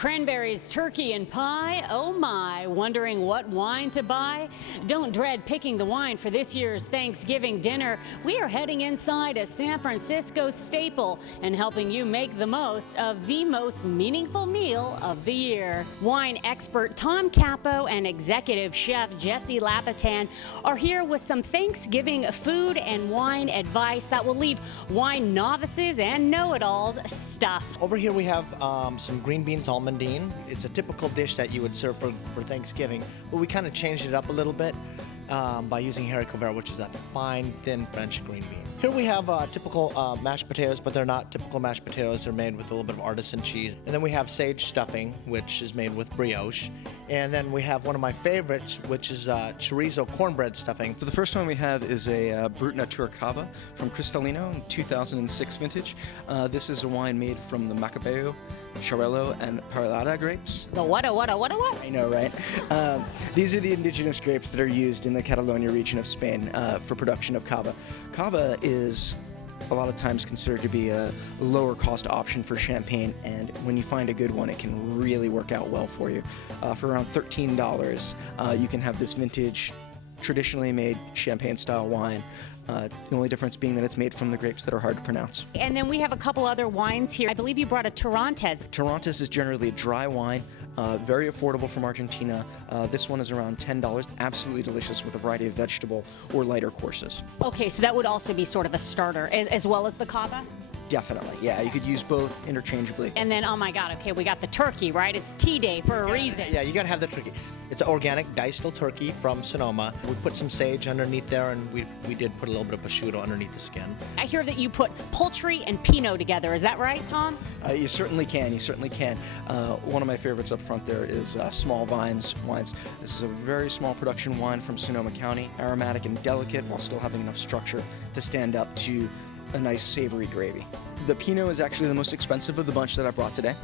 Cranberries, turkey, and pie. Oh my, wondering what wine to buy? Don't dread picking the wine for this year's Thanksgiving dinner. We are heading inside a San Francisco staple and helping you make the most of the most meaningful meal of the year. Wine expert Tom Capo and executive chef Jesse Lapitan are here with some Thanksgiving food and wine advice that will leave wine novices and know-it-alls stuffed. Over here we have some green beans almondine. It's a typical dish that you would serve for Thanksgiving, but we kind of changed it up a little bit by using haricot vert, which is a fine, thin French green bean. Here we have typical mashed potatoes, but they're not typical mashed potatoes. They're made with a little bit of artisan cheese. And then we have sage stuffing, which is made with brioche. And then we have one of my favorites, which is chorizo cornbread stuffing. So the first one we have is a Brut Nature Cava from Cristalino, 2006 vintage. This is a wine made from the Macabeo, Xarel·lo, and Parellada grapes. The what? I know, right? These are the indigenous grapes that are used in the Catalonia region of Spain for production of cava. Cava is a lot of times considered to be a lower cost option for champagne, and when you find a good one, it can really work out well for you. For around $13, you can have this vintage, traditionally made champagne style wine. The only difference being that it's made from the grapes that are hard to pronounce. And then we have a couple other wines here. I believe you brought a Torrontés. Torrontés is generally a dry wine, very affordable from Argentina. This one is around $10, absolutely delicious with a variety of vegetable or lighter courses. Okay, so that would also be sort of a starter, as well as the cava? Definitely, yeah. You could use both interchangeably. And then, oh my God, okay, we got the turkey, right? It's tea day for a reason. Yeah, you gotta have the turkey. It's an organic diced turkey from Sonoma. We put some sage underneath there, and we did put a little bit of prosciutto underneath the skin. I hear that you put poultry and Pinot together. Is that right, Tom? You certainly can. You certainly can. One of my favorites up front there is Small Vines wines. This is a very small production wine from Sonoma County, aromatic and delicate while still having enough structure to stand up to a nice savory gravy. The Pinot is actually the most expensive of the bunch that I brought today,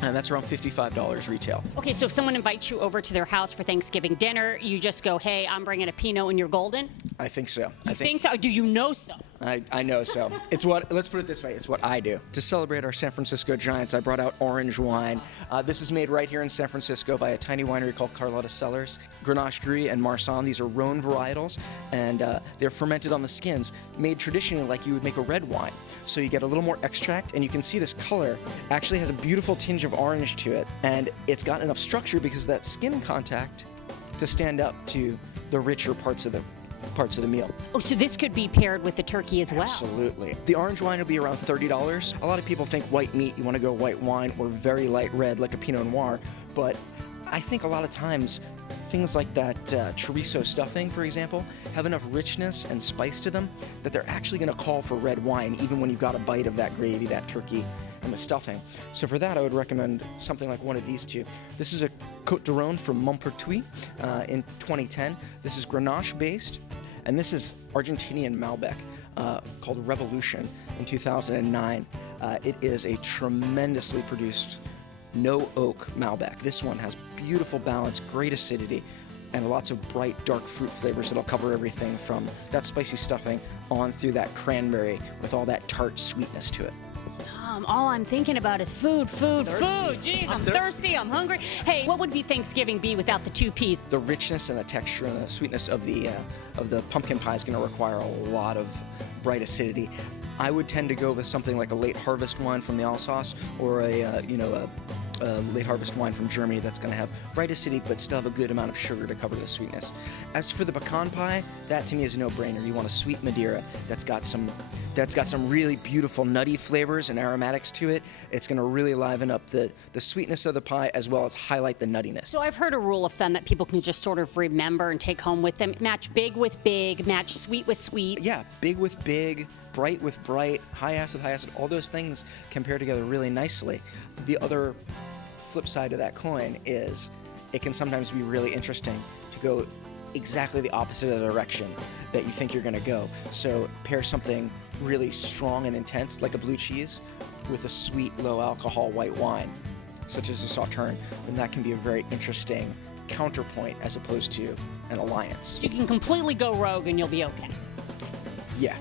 and that's around $55 retail. Okay, so if someone invites you over to their house for Thanksgiving dinner, you just go, hey, I'm bringing a Pinot and you're golden? I think so. You think so? Do you know so? I know so. Let's put it this way, it's what I do. To celebrate our San Francisco Giants, I brought out orange wine. This is made right here in San Francisco by a tiny winery called Carlotta Cellars. Grenache Gris and Marsanne, these are Rhone varietals, and they're fermented on the skins, made traditionally like you would make a red wine. So you get a little more extract, and you can see this color actually has a beautiful tinge of orange to it, and it's got enough structure because of that skin contact to stand up to the richer parts of the meal. Oh, so this could be paired with the turkey as well? Absolutely. The orange wine will be around $30. A lot of people think white meat, you want to go white wine or very light red like a Pinot Noir, but I think a lot of times things like that chorizo stuffing, for example, have enough richness and spice to them that they're actually going to call for red wine even when you've got a bite of that gravy, that turkey, and the stuffing. So for that, I would recommend something like one of these two. This is a Côte de Rhône from Montpertuis in 2010. This is Grenache based, and this is Argentinian Malbec called Revolution in 2009. It is a tremendously produced no oak Malbec. This one has beautiful balance, great acidity, and lots of bright, dark fruit flavors that'll cover everything from that spicy stuffing on through that cranberry with all that tart sweetness to it. All I'm thinking about is food. Jeez, I'm thirsty, I'm hungry. Hey, what would Thanksgiving be without the two Ps? The richness and the texture and the sweetness of the pumpkin pie is going to require a lot of bright acidity. I would tend to go with something like a late harvest wine from the Alsace or a late harvest wine from Germany that's going to have bright acidity but still have a good amount of sugar to cover the sweetness. As for the pecan pie, that to me is a no-brainer. You want a sweet Madeira that's got some really beautiful nutty flavors and aromatics to it. It's going to really liven up the sweetness of the pie as well as highlight the nuttiness. So I've heard a rule of thumb that people can just sort of remember and take home with them. Match big with big, match sweet with sweet. Yeah, big with big, bright with bright, high acid, all those things compare together really nicely. The other flip side of that coin is it can sometimes be really interesting to go exactly the opposite of the direction that you think you're going to go. So pair something really strong and intense like a blue cheese with a sweet, low alcohol white wine, such as a Sauterne, and that can be a very interesting counterpoint as opposed to an alliance. You can completely go rogue and you'll be okay. Yeah.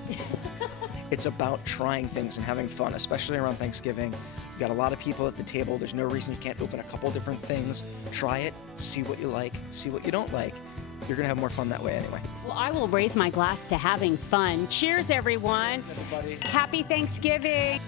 It's about trying things and having fun, especially around Thanksgiving. You got a lot of people at the table. There's no reason you can't open a couple different things. Try it, see what you like, see what you don't like. You're gonna have more fun that way anyway. Well, I will raise my glass to having fun. Cheers, everyone. Everybody. Happy Thanksgiving.